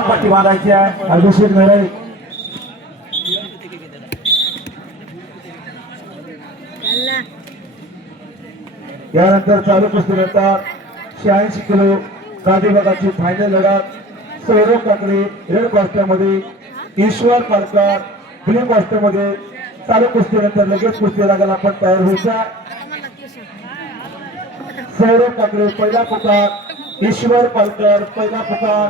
पाठी बांधायची आहे. अभिषेक नळे यानंतर चालू कुस्ती नंतर 86 किलो गादी भागाची फायनल लढत सौरभ काकडे रेड कॉस्ट्यूम मध्ये, ईश्वर पालकर ब्लू कॉस्ट्यूम मध्ये. चालू कुस्ती नंतर लगेच कुस्ती लागायला आपण तयार व्हायचा. सौरभ काकडे पहिला पुकार, ईश्वर पालकर पहिला पुकार.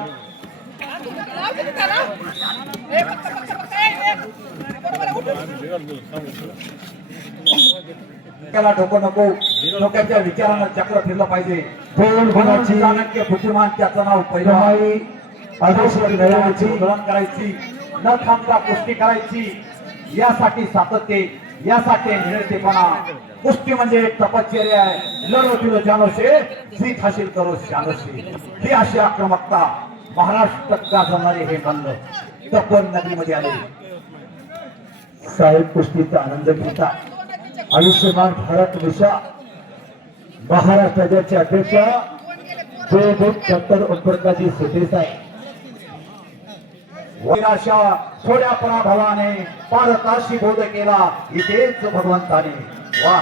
त्याला नको नको डोक्याच्या विचारांना चक्र फिरलं पाहिजे. दोन गुणाची चाणक्य बुद्धिमान त्याचं नाव पहिलं रमाई अभिषेक नळेची धरण करायची, न थांबता कुस्ती करायची. यासाठी सातत्य, यासाठी निर्णयपणा. कुस्ती म्हणजे तपश्चर्या आहे. लढो दिलो जानोशे, जीत हासिल करो शानोशे. ही अशी आक्रमकता महाराष्ट्रात गाजवणारे हे मल्ल तपन नदीमध्ये आले. साहेब कुस्तीचा आनंद घेता आयुष्यमान भारत मिशा महाराष्ट्राचे अध्यक्ष डॉक्टर ओमप्रकाशजी सुटेसाई. निराशा थोड्या पराभवाने भारताशी बोध केला इथेच भगवंताने. वा,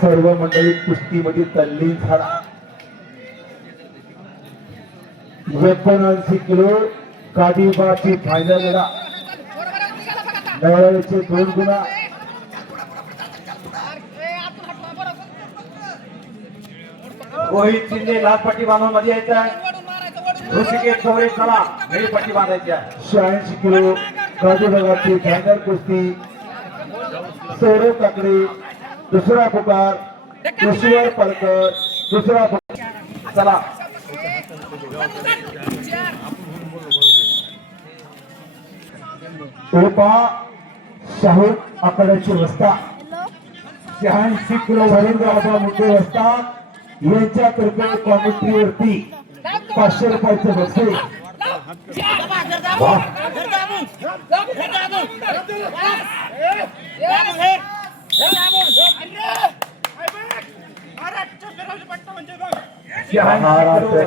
सर्व मंडळी कुस्तीमध्ये तल्लीन झाला. 79 किलो गादीबाची फायनल लढा. नवळेचे 2 गुणा. रोहित शिंदे लाल पट्टी बांधून मध्ये यायचा आहे. ऋषिकेश चौरे चला निळी पट्टी बांधायची आहे. 86 किलो गादी भागाची फायनल कुस्ती. सौरभ काकडे दुसरा पुकार, ईश्वर पालकर दुसरा पुकार. चला ओपा शाहू आखाड्याची वस्ता. 86 किलो रवींद्र मुद्दे वस्ता यांच्यातर्फे कॉमेंट्रीवरती 500 रुपयाचे बक्षीस. महाराष्ट्र